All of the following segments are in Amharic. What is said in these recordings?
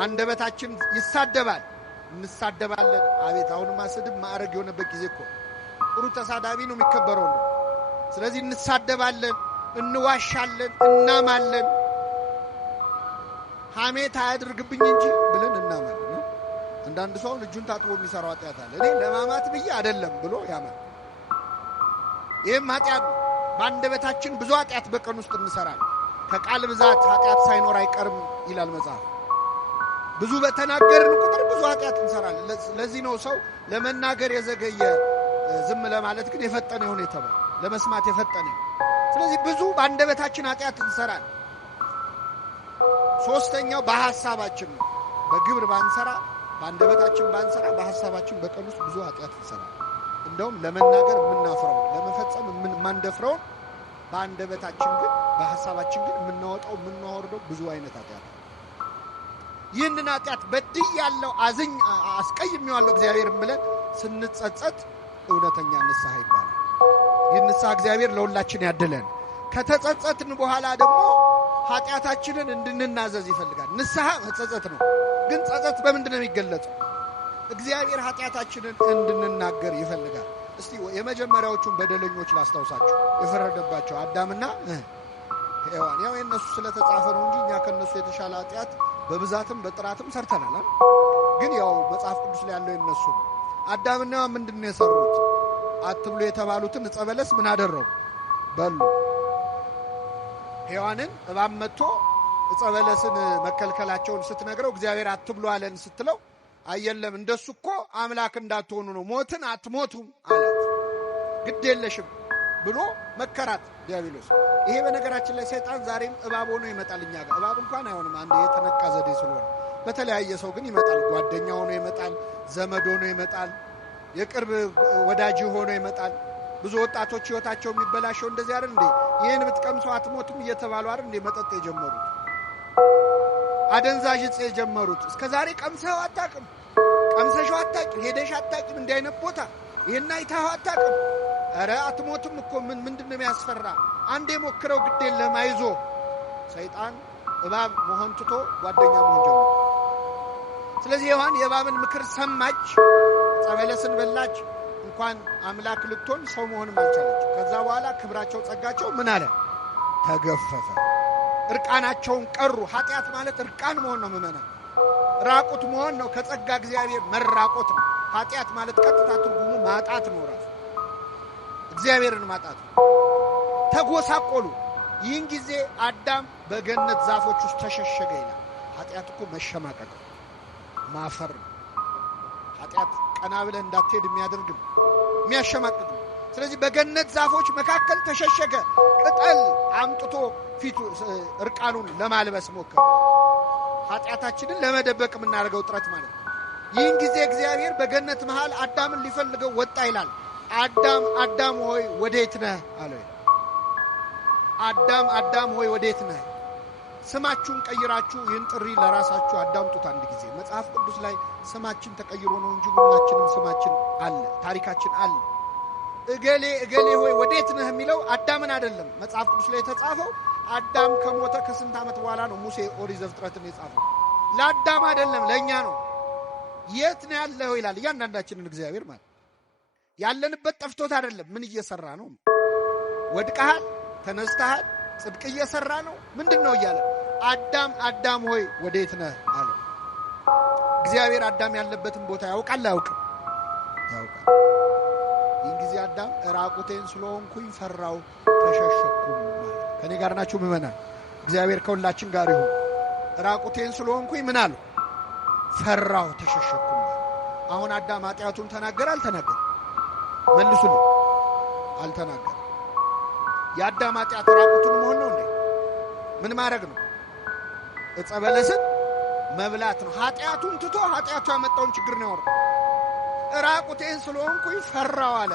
አንደበታችን ይሳደባል፣ እንሳደባለን። አቤት አሁንማ ስድብ ማዕረግ የሆነበት ጊዜ እኮ ጥሩ ተሳዳቢ ነው የሚከበረው ነው። ስለዚህ እንሳደባለን፣ እንዋሻለን፣ እናማለን። ሐሜት አያድርግብኝ እንጂ ብለን እናማለን። አንዳንድ ሰው እጁን ታጥቦ የሚሰራው ኃጢአት አለ። እኔ ለማማት ብዬ አይደለም ብሎ ያማል። ይህም ኃጢአት ነው። በአንደበታችን ብዙ ኃጢአት በቀን ውስጥ እንሰራለን። ከቃል ብዛት ኃጢአት ሳይኖር አይቀርም ይላል መጽሐፍ። ብዙ በተናገርን ቁጥር ብዙ ኃጢአት እንሰራለን። ለዚህ ነው ሰው ለመናገር የዘገየ ዝም ለማለት ግን የፈጠነ ይሁን የተባለ፣ ለመስማት የፈጠነ። ስለዚህ ብዙ በአንደበታችን ኃጢአት እንሰራለን። ሶስተኛው በሐሳባችን ነው። በግብር ባንሰራ፣ በአንደበታችን ባንሰራ፣ በሐሳባችን በቀን ውስጥ ብዙ ኃጢአት እንሰራለን። እንደውም ለመናገር የምናፍረው ለመፈጸም የማንደፍረውን በአንደበታችን ግን በሐሳባችን ግን የምናወጣው የምናወርደው ብዙ አይነት ኃጢአት። ይህንን ኃጢአት በድያለሁ፣ አስቀይሜዋለሁ እግዚአብሔርን ብለን ስንጸጸት እውነተኛ ንስሐ ይባላል። ይህ ንስሐ እግዚአብሔር ለሁላችን ያድለን። ከተጸጸትን በኋላ ደግሞ ኃጢአታችንን እንድንናዘዝ ይፈልጋል። ንስሐ መጸጸት ነው። ግን ጸጸት በምንድን ነው የሚገለጸው? እግዚአብሔር ኃጢአታችንን እንድንናገር ይፈልጋል። እስቲ የመጀመሪያዎቹን በደለኞች ላስታውሳችሁ። የፈረደባቸው አዳምና ሔዋን። ያው የእነሱ ስለተጻፈ ነው እንጂ እኛ ከእነሱ የተሻለ ኃጢአት በብዛትም በጥራትም ሰርተናል። ግን ያው መጽሐፍ ቅዱስ ላይ ያለው የእነሱ ነው። አዳምና ሔዋን ምንድን ነው የሰሩት? አትብሉ የተባሉትን ዕፀ በለስ ምን አደረጉ? በሉ። ሔዋንን እባብ መጥቶ ዕፀ በለስን መከልከላቸውን ስትነግረው እግዚአብሔር አትብሉ አለን ስትለው አየለም እንደሱ እኮ አምላክ እንዳትሆኑ ነው፣ ሞትን አትሞቱም አላት። ግድ የለሽም ብሎ መከራት ዲያብሎስ። ይሄ በነገራችን ላይ ሰይጣን ዛሬም እባብ ሆኖ ይመጣል እኛ ጋር። እባብ እንኳን አይሆንም፣ አንድ የተነቃ ዘዴ ስለሆነ። በተለያየ ሰው ግን ይመጣል። ጓደኛ ሆኖ ይመጣል፣ ዘመድ ሆኖ ይመጣል፣ የቅርብ ወዳጅ ሆኖ ይመጣል። ብዙ ወጣቶች ህይወታቸው የሚበላሸው እንደዚህ አይደል እንዴ? ይህን ብትቀምሰው አትሞቱም እየተባሉ አይደል እንዴ መጠጥ የጀመሩት? አደንዛዥ ዕፅ የጀመሩት። እስከ ዛሬ ቀምሰው አታውቅም፣ ቀምሰሽው አታውቂም፣ ሄደሽ አታውቂም፣ እንዲህ አይነት ቦታ ይሄን አይተኸው አታውቅም። ኧረ አትሞቱም እኮ ምንድን ነው የሚያስፈራ? አንዴ ሞክረው ግድ የለም አይዞ። ሰይጣን እባብ መሆን ትቶ ጓደኛ መሆን ጀመረ። ስለዚህ ሔዋን የእባብን ምክር ሰማች፣ ዕፀ በለስን በላች። እንኳን አምላክ ልትሆን ሰው መሆንም አልቻለች። ከዛ በኋላ ክብራቸው ጸጋቸው ምን አለ? ተገፈፈ። እርቃናቸውን ቀሩ። ኃጢአት ማለት እርቃን መሆን ነው። ምመና ራቁት መሆን ነው። ከጸጋ እግዚአብሔር መራቆት ነው። ኃጢአት ማለት ቀጥታ ትርጉሙ ማጣት ነው። ራሱ እግዚአብሔርን ማጣት ነው። ተጎሳቆሉ። ይህን ጊዜ አዳም በገነት ዛፎች ውስጥ ተሸሸገ ይላል። ኃጢአት እኮ መሸማቀቅ ማፈር ነው። ኃጢአት ቀና ብለህ እንዳትሄድ የሚያደርግም የሚያሸማቅቅ ነው። ስለዚህ በገነት ዛፎች መካከል ተሸሸገ። ቅጠል አምጥቶ ፊቱ እርቃኑን ለማልበስ ሞከረ። ኃጢአታችንን ለመደበቅ የምናደርገው ጥረት ማለት ነው። ይህን ጊዜ እግዚአብሔር በገነት መሃል አዳምን ሊፈልገው ወጣ ይላል። አዳም አዳም ሆይ ወዴት ነህ አለው። አዳም አዳም ሆይ ወዴት ነህ? ስማችሁን ቀይራችሁ ይህን ጥሪ ለራሳችሁ አዳምጡት። አንድ ጊዜ መጽሐፍ ቅዱስ ላይ ስማችን ተቀይሮ ነው እንጂ ሁላችንም ስማችን አለ፣ ታሪካችን አለ። እገሌ እገሌ ሆይ ወዴት ነህ የሚለው አዳምን አይደለም። መጽሐፍ ቅዱስ ላይ የተጻፈው አዳም ከሞተ ከስንት ዓመት በኋላ ነው ሙሴ ኦሪት ዘፍጥረትን የጻፈው። ለአዳም አይደለም ለእኛ ነው። የት ነው ያለው ይላል እያንዳንዳችንን እግዚአብሔር ማለት። ያለንበት ጠፍቶት አይደለም። ምን እየሰራ ነው? ወድቀሃል፣ ተነስተሃል፣ ጽድቅ እየሰራ ነው፣ ምንድን ነው እያለ አዳም አዳም ሆይ ወዴት ነህ አለ። እግዚአብሔር አዳም ያለበትን ቦታ ያውቃል አያውቅም? ያውቃል። ይህን ጊዜ አዳም ራቁቴን ስለሆንኩኝ ፈራው ተሸሸኩም ማለት። ከኔ ጋር ናችሁ ምእመናን? እግዚአብሔር ከሁላችን ጋር ይሁን። ራቁቴን ስለሆንኩኝ ምን አለው? ፈራው ተሸሸኩም ማለት። አሁን አዳም ኃጢአቱን ተናገረ አልተናገረ? መልሱልኝ። አልተናገረ። የአዳም ኃጢአት ራቁቱን መሆን ነው እንዴ? ምን ማድረግ ነው? ዕፀ በለስን መብላት ነው። ኃጢአቱን ትቶ ኃጢአቱ ያመጣውን ችግር ነው ያወራው። ራቁቴን ስለሆንኩኝ ፈራው አለ።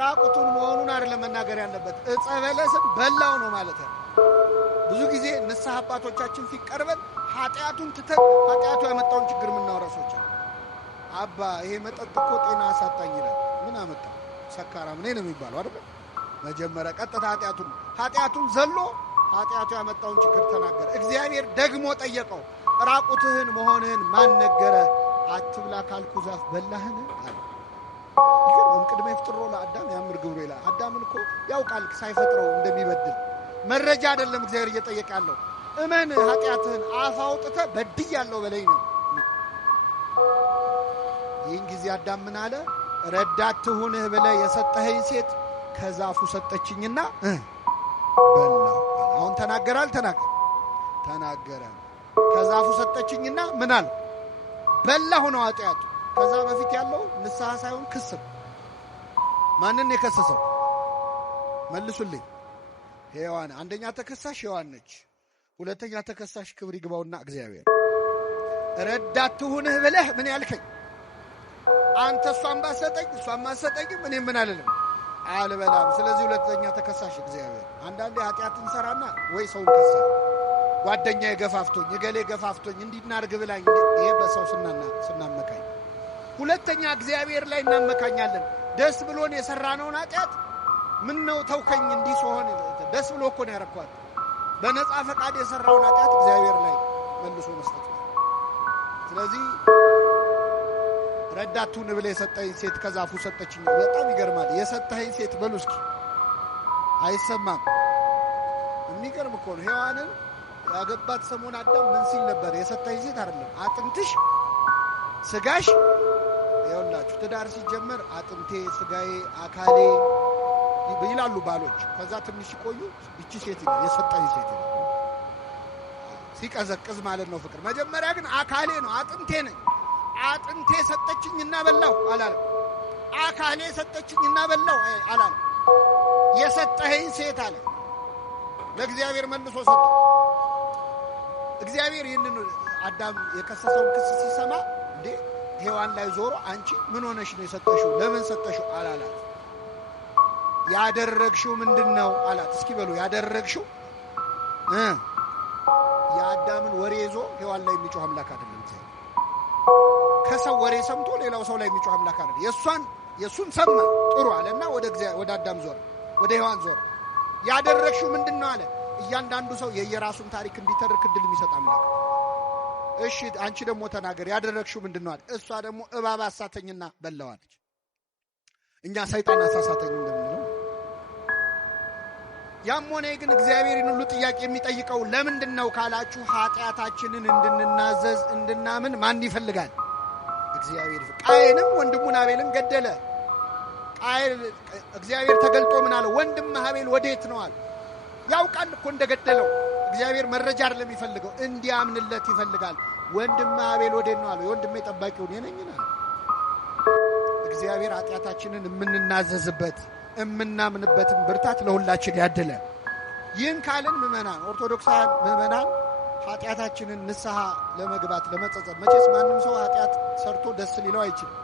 ራቁቱን መሆኑን አይደለም መናገር ያለበት፣ ዕፀ በለስን በላው ነው ማለት ነው። ብዙ ጊዜ ንስሐ አባቶቻችን ፊት ቀርበን ኃጢአቱን ትተን ኃጢአቱ ያመጣውን ችግር የምናወራ ሰዎች አባ ይሄ መጠጥ እኮ ጤና አሳጣኝ ይላል። ምን አመጣው? ሰካራም ነኝ ነው የሚባለው አይደል? መጀመሪያ ቀጥታ ኃጢአቱን ዘሎ ኃጢአቱ ያመጣውን ችግር ተናገረ። እግዚአብሔር ደግሞ ጠየቀው፣ ራቁትህን መሆንህን ማን ነገረ? አትብላ ካልኩ ዛፍ በላህን አለ። ይገርም ቅድመ ይፍጥሮ ለአዳም ያምር ግብሩ ይላል። አዳምን እኮ ያውቃል ሳይፈጥረው እንደሚበድል። መረጃ አይደለም እግዚአብሔር እየጠየቀ ያለው። እመን ኃጢአትህን አፍ አውጥተህ በድያለሁ በለኝ ነው። ይህን ጊዜ አዳም ምን አለ? ረዳት ትሁንህ ብለህ የሰጠኸኝ ሴት ከዛፉ ሰጠችኝና በላሁ። አሁን ተናገረ አልተናገረ? ተናገረ። ከዛፉ ሰጠችኝና ምን አለ? በላሁ ነው ኃጢአቱ። ከዛ በፊት ያለው ንስሐ ሳይሆን ክስ ነው። ማንን የከሰሰው? መልሱልኝ። ሔዋን አንደኛ ተከሳሽ ሔዋን ነች። ሁለተኛ ተከሳሽ ክብር ይግባውና እግዚአብሔር። ረዳት ትሁንህ ብለህ ምን ያልከኝ አንተ እሷን ባሰጠኝ እሷን ማሰጠኝም እኔ ምን አልልም አልበላም። ስለዚህ ሁለተኛ ተከሳሽ እግዚአብሔር። አንዳንዴ ኃጢአትን ሰራና ወይ ሰውን ከሳ፣ ጓደኛዬ ገፋፍቶኝ እገሌ ገፋፍቶኝ እንዲናርግ ብላኝ፣ ይሄ በሰው ስናመካኝ። ሁለተኛ እግዚአብሔር ላይ እናመካኛለን። ደስ ብሎን የሰራነውን ኃጢአት ምን ነው ተውከኝ እንዲህ ሲሆን ደስ ብሎ እኮ ነው ያረኳት። በነፃ ፈቃድ የሰራውን ኃጢአት እግዚአብሔር ላይ መልሶ መስጠት ነው። ስለዚህ ረዳቱን ብለህ የሰጠኝ ሴት ከዛፉ ሰጠችኝ። በጣም ይገርማል። የሰጠኸኝ ሴት በሉ እስኪ። አይሰማም። የሚገርም እኮ ነው። ሔዋንን ያገባት ሰሞን አዳም ምን ሲል ነበር? የሰጠኸኝ ሴት አይደለም አጥንትሽ ስጋሽ። ይኸውላችሁ ትዳር ሲጀመር አጥንቴ ስጋዬ አካሌ ይላሉ ባሎች። ከዛ ትንሽ ሲቆዩ እቺ ሴት የሰጠኝ ሴት ሲቀዘቅዝ ማለት ነው ፍቅር። መጀመሪያ ግን አካሌ ነው አጥንቴ ነኝ። አጥንቴ ሰጠችኝና በላው አላለም። አካሌ ሰጠችኝና በላው አላለም። የሰጠኸኝ ሴት አለ። ለእግዚአብሔር መልሶ ሰጠ። እግዚአብሔር ይህንን አዳም የከሰሰውን ክስ ሲሰማ እንዴ ሔዋን ላይ ዞሮ አንቺ ምን ሆነሽ ነው የሰጠሽው? ለምን ሰጠሽው አላላት። ያደረግሽው ምንድነው አላት። እስኪ በሉ ያደረግሽው የአዳምን ወሬ ይዞ ሔዋን ላይ የሚጮህ አምላክ አይደለም። ከሰው ወሬ ሰምቶ ሌላው ሰው ላይ የሚጮህ አምላክ አይደለም። የሱን ሰማ ጥሩ አለና ወደ አዳም ዞረ፣ ወደ ሔዋን ዞረ። ያደረግሽው ምንድነው አለ። እያንዳንዱ ሰው የየራሱን ታሪክ እንዲተርክ እድል የሚሰጥ አምላክ። እሺ አንቺ ደግሞ ተናገር፣ ያደረግሽው ምንድነው አለ። እሷ ደግሞ እባብ አሳተኝና በላዋለች። እኛ ሰይጣን አሳሳተኝ እንደምንለው ያም ሆነ ግን እግዚአብሔርን ሁሉ ጥያቄ የሚጠይቀው ለምንድን ነው ካላችሁ ኃጢአታችንን እንድንናዘዝ እንድናምን ማን ይፈልጋል? እግዚአብሔር። ቃየንም ወንድሙን አቤልን ገደለ። እግዚአብሔር ተገልጦ ምን አለ? ወንድምህ አቤል ወዴት ነው አለ። ያውቃል እኮ እንደገደለው። እግዚአብሔር መረጃ አይደለም የሚፈልገው፣ እንዲያምንለት ይፈልጋል። ወንድምህ አቤል ወዴት ነው አለ። የወንድሜ ጠባቂው እኔ ነኝ አለ። እግዚአብሔር ኃጢአታችንን የምንናዘዝበት የምናምንበትን ብርታት ለሁላችን ያድለ። ይህን ካልን ምእመናን ኦርቶዶክሳውያን ምእመናን ኃጢአታችንን ንስሐ ለመግባት ለመጸጸት፣ መቼስ ማንም ሰው ኃጢአት ሰርቶ ደስ ሊለው አይችልም።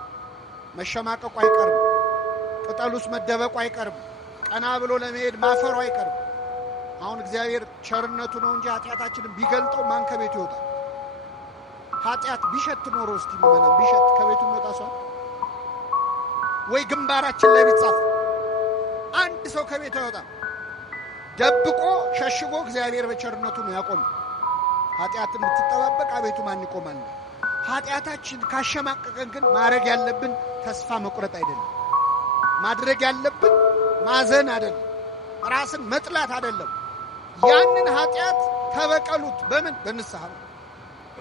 መሸማቀቁ አይቀርም። ቅጠሉስ መደበቁ አይቀርም። ቀና ብሎ ለመሄድ ማፈሩ አይቀርም። አሁን እግዚአብሔር ቸርነቱ ነው እንጂ ኃጢአታችንን ቢገልጠው ማን ከቤቱ ይወጣል? ኃጢአት ቢሸት ኖሮ እስቲ ምእመናን ቢሸት ከቤቱ ይወጣ ሰው ወይ ግንባራችን ላይ ቢጻፍ አንድ ሰው ከቤቱ አይወጣም። ደብቆ ሸሽጎ እግዚአብሔር በቸርነቱ ነው ያቆመ። ኃጢአትን ብትጠባበቅ አቤቱ ማን ይቆማል? ኃጢአታችን ካሸማቀቀን ግን ማድረግ ያለብን ተስፋ መቁረጥ አይደለም። ማድረግ ያለብን ማዘን አይደለም። ራስን መጥላት አይደለም። ያንን ኃጢአት ተበቀሉት። በምን? በንስሐ ነው።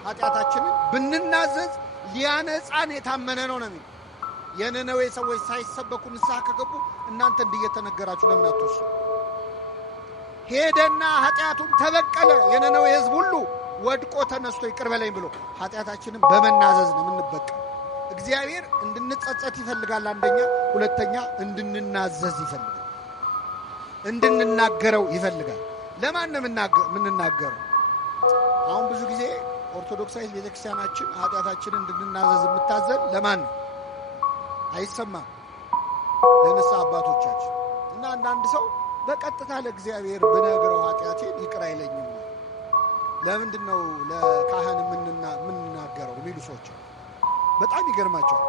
ኃጢአታችንን ብንናዘዝ ሊያነጻን የታመነ ነው ነው። የነነዌ ሰዎች ሳይሰበኩ ንስሐ ከገቡ እናንተ እንዲየተነገራችሁ ለምን አትወሱ? ሄደና ኃጢአቱን ተበቀለ። የነነዌ ሕዝብ ሁሉ ወድቆ ተነስቶ ይቅር በለኝ ብሎ ኃጢአታችንን በመናዘዝ ነው የምንበቀል። እግዚአብሔር እንድንጸጸት ይፈልጋል አንደኛ፣ ሁለተኛ እንድንናዘዝ ይፈልጋል። እንድንናገረው ይፈልጋል። ለማን ነው የምንናገረው? አሁን ብዙ ጊዜ ኦርቶዶክሳዊ ቤተክርስቲያናችን ኃጢአታችንን እንድንናዘዝ የምታዘን ለማን ነው? አይሰማም። ለንስሐ አባቶቻችን እና አንዳንድ ሰው በቀጥታ ለእግዚአብሔር ብነግረው ኃጢአቴን ይቅር አይለኝም፣ ለምንድን ነው ለካህን የምንናገረው የሚሉ ሰዎች በጣም ይገርማቸዋል።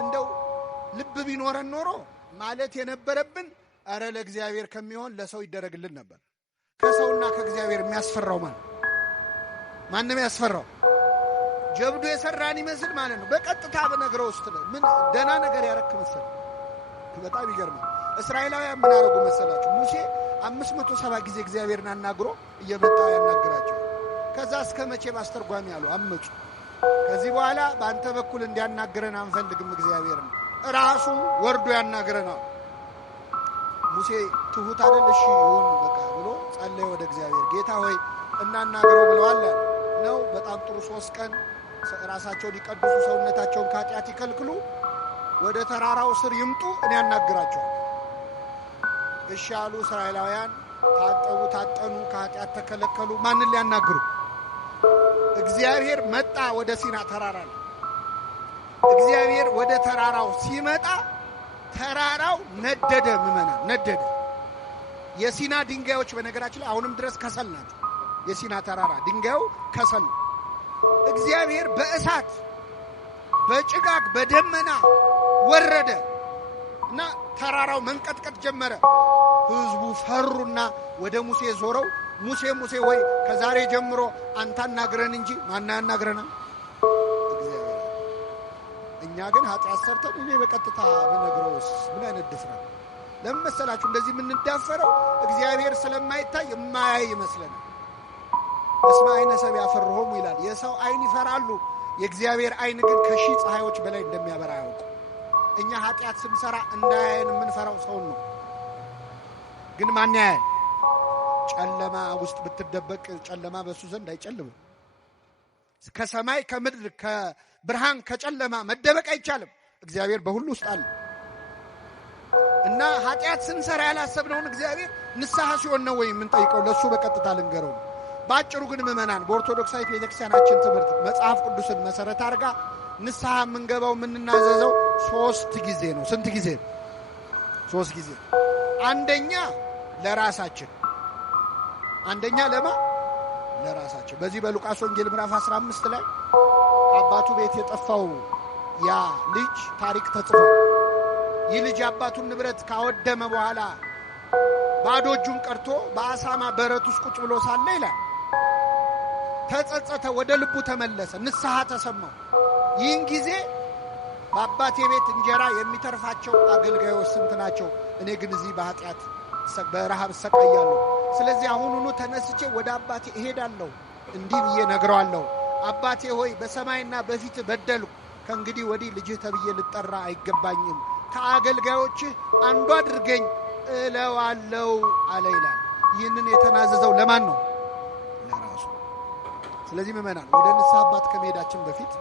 እንደው ልብ ቢኖረን ኖሮ ማለት የነበረብን አረ ለእግዚአብሔር ከሚሆን ለሰው ይደረግልን ነበር። ከሰውና ከእግዚአብሔር የሚያስፈራው ማንም ያስፈራው ጀብዱ የሰራን ይመስል ማለት ነው። በቀጥታ በነገረው ውስጥ ምን ደና ነገር ያረክ መሰል። በጣም ይገርማል። እስራኤላውያን ምን አረጉ መሰላችሁ? ሙሴ 570 ጊዜ እግዚአብሔርን አናግሮ እየመጣ ያናግራቸው። ከዛ እስከ መቼ ባስተርጓሚ ያሉ አመጹ። ከዚህ በኋላ በአንተ በኩል እንዲያናግረን አንፈልግም፣ እግዚአብሔርን ራሱ ወርዶ ያናግረናል። ሙሴ ትሁት አይደል? እሺ ይሁን በቃ ብሎ ጸለየ ወደ እግዚአብሔር። ጌታ ሆይ እናናግረው ብለዋል ነው። በጣም ጥሩ። 3 ቀን ራሳቸውን ይቀድሱ፣ ሰውነታቸውን ከኃጢአት ይከልክሉ፣ ወደ ተራራው ስር ይምጡ፣ እኔ ያናግራቸዋል። እሺ አሉ። እስራኤላውያን ታጠቡ፣ ታጠኑ፣ ከኃጢአት ተከለከሉ። ማንን ሊያናግሩ? እግዚአብሔር መጣ ወደ ሲና ተራራ ነው። እግዚአብሔር ወደ ተራራው ሲመጣ ተራራው ነደደ። ምመና ነደደ። የሲና ድንጋዮች በነገራችን ላይ አሁንም ድረስ ከሰል ናቸው። የሲና ተራራ ድንጋዩ ከሰል። እግዚአብሔር በእሳት በጭጋግ በደመና ወረደ እና ተራራው መንቀጥቀጥ ጀመረ። ሕዝቡ ፈሩና ወደ ሙሴ ዞረው ሙሴ ሙሴ ወይ ከዛሬ ጀምሮ አንተ አናግረን እንጂ ማን ያናግረናል? እግዚአብሔር። እኛ ግን ኃጢአት ሰርተን እኔ በቀጥታ በነግረውስ ምን አይነት ድፍረት! ለምን መሰላችሁ እንደዚህ የምንዳፈረው? እግዚአብሔር ስለማይታይ የማያይ ይመስለናል። እስመ አይነ ሰብ ያፈርሆሙ ይላል። የሰው አይን ይፈራሉ፣ የእግዚአብሔር አይን ግን ከሺህ ፀሐዮች በላይ እንደሚያበራ ያውቁ። እኛ ኃጢአት ስንሰራ እንዳያየን የምንፈራው ሰውን ነው። ግን ማን ያያል? ጨለማ ውስጥ ብትደበቅ ጨለማ በሱ ዘንድ አይጨልምም። ከሰማይ ከምድር ከብርሃን ከጨለማ መደበቅ አይቻልም። እግዚአብሔር በሁሉ ውስጥ አለ እና ኃጢአት ስንሰራ ያላሰብነውን እግዚአብሔር ንስሐ ሲሆን ነው ወይ የምንጠይቀው? ለሱ በቀጥታ ልንገረው። ባጭሩ ግን ምእመናን በኦርቶዶክሳዊት ቤተክርስቲያናችን ትምህርት መጽሐፍ ቅዱስን መሰረት አድርጋ ንስሐ የምንገባው የምንናዘዘው 3 ጊዜ ነው። ስንት ጊዜ? 3 ጊዜ። አንደኛ ለራሳችን። አንደኛ ለማ ለራሳችን። በዚህ በሉቃስ ወንጌል ምዕራፍ 15 ላይ አባቱ ቤት የጠፋው ያ ልጅ ታሪክ ተጽፏል። ይህ ልጅ አባቱን ንብረት ካወደመ በኋላ ባዶ እጁን ቀርቶ በአሳማ በረት ውስጥ ቁጭ ብሎ ሳለ ይላል ተጸጸተ፣ ወደ ልቡ ተመለሰ፣ ንስሐ ተሰማው። ይህን ጊዜ በአባቴ ቤት እንጀራ የሚተርፋቸው አገልጋዮች ስንት ናቸው? እኔ ግን እዚህ በኃጢአት በረሃብ እሰቃያለሁ። ስለዚህ አሁኑኑ ተነስቼ ወደ አባቴ እሄዳለሁ፣ እንዲህ ብዬ ነግረዋለሁ። አባቴ ሆይ በሰማይና በፊት በደልኩ፣ ከእንግዲህ ወዲህ ልጅህ ተብዬ ልጠራ አይገባኝም፣ ከአገልጋዮችህ አንዱ አድርገኝ እለዋለሁ አለ ይላል። ይህንን የተናዘዘው ለማን ነው? ለራሱ። ስለዚህ ምእመናን ወደ ንስሐ አባት ከመሄዳችን በፊት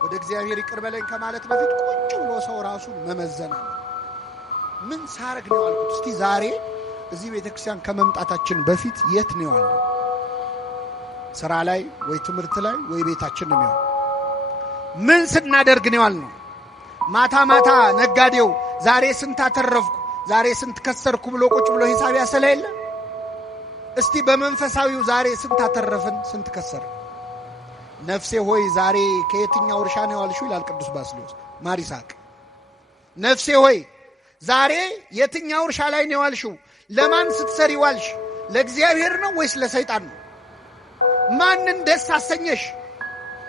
ወደ እግዚአብሔር ይቅር በለኝ ከማለት በፊት ቁጭ ብሎ ሰው ራሱን መመዘን አለ። ምን ሳረግ ነው አልኩት? እስቲ ዛሬ እዚህ ቤተክርስቲያን ከመምጣታችን በፊት የት ነው ያለው? ስራ ላይ ወይ ትምህርት ላይ ወይ ቤታችን ነው ያለው? ምን ስናደርግ ነው ያለው? ማታ ማታ ነጋዴው ዛሬ ስንት አተረፍኩ ዛሬ ስንት ከሰርኩ ብሎ ቁጭ ብሎ ሂሳብ ያሰላ የለ? እስቲ በመንፈሳዊው ዛሬ ስንት አተረፍን ስንት ከሰርን? ነፍሴ ሆይ ዛሬ ከየትኛው እርሻ ነው ያልሽው ይላል ቅዱስ ባስልዮስ ማር ይስሐቅ። ነፍሴ ሆይ ዛሬ የትኛው እርሻ ላይ ነው ያልሽው? ለማን ስትሰሪ ዋልሽ? ለእግዚአብሔር ነው ወይስ ለሰይጣን ነው? ማንን ደስ አሰኘሽ?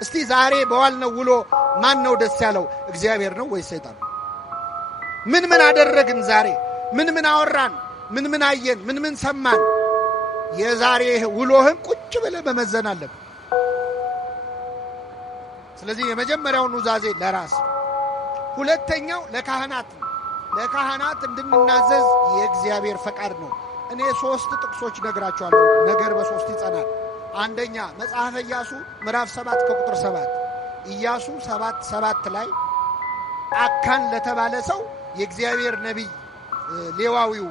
እስቲ ዛሬ በዋልነው ውሎ ማን ነው ደስ ያለው? እግዚአብሔር ነው ወይስ ሰይጣን ነው? ምን ምን አደረግን? ዛሬ ምን ምን አወራን? ምን ምን አየን? ምን ምን ሰማን? የዛሬ ውሎህን ቁጭ ብለህ መመዘን አለብህ። ስለዚህ የመጀመሪያው ኑዛዜ ለራስ፣ ሁለተኛው ለካህናት ነው። ለካህናት እንድንናዘዝ የእግዚአብሔር ፈቃድ ነው። እኔ 3 ጥቅሶች ነግራቸዋለሁ። ነገር በ3 ይጸናል። አንደኛ መጽሐፈ ኢያሱ ምዕራፍ 7 ከቁጥር 7 ኢያሱ 7:7 ላይ አካን ለተባለ ሰው የእግዚአብሔር ነቢይ ሌዋዊው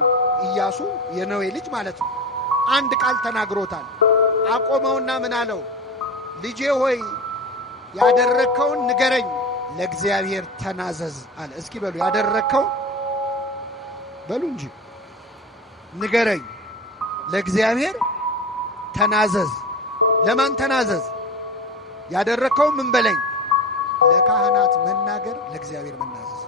ኢያሱ የነዌ ልጅ ማለት ነው አንድ ቃል ተናግሮታል። አቆመውና ምን አለው? ልጄ ሆይ ያደረከውን ንገረኝ፣ ለእግዚአብሔር ተናዘዝ አለ። እስኪ በሉ ያደረከው በሉ እንጂ ንገረኝ፣ ለእግዚአብሔር ተናዘዝ። ለማን ተናዘዝ? ያደረከው ምን በለኝ? ለካህናት መናገር፣ ለእግዚአብሔር መናዘዝ።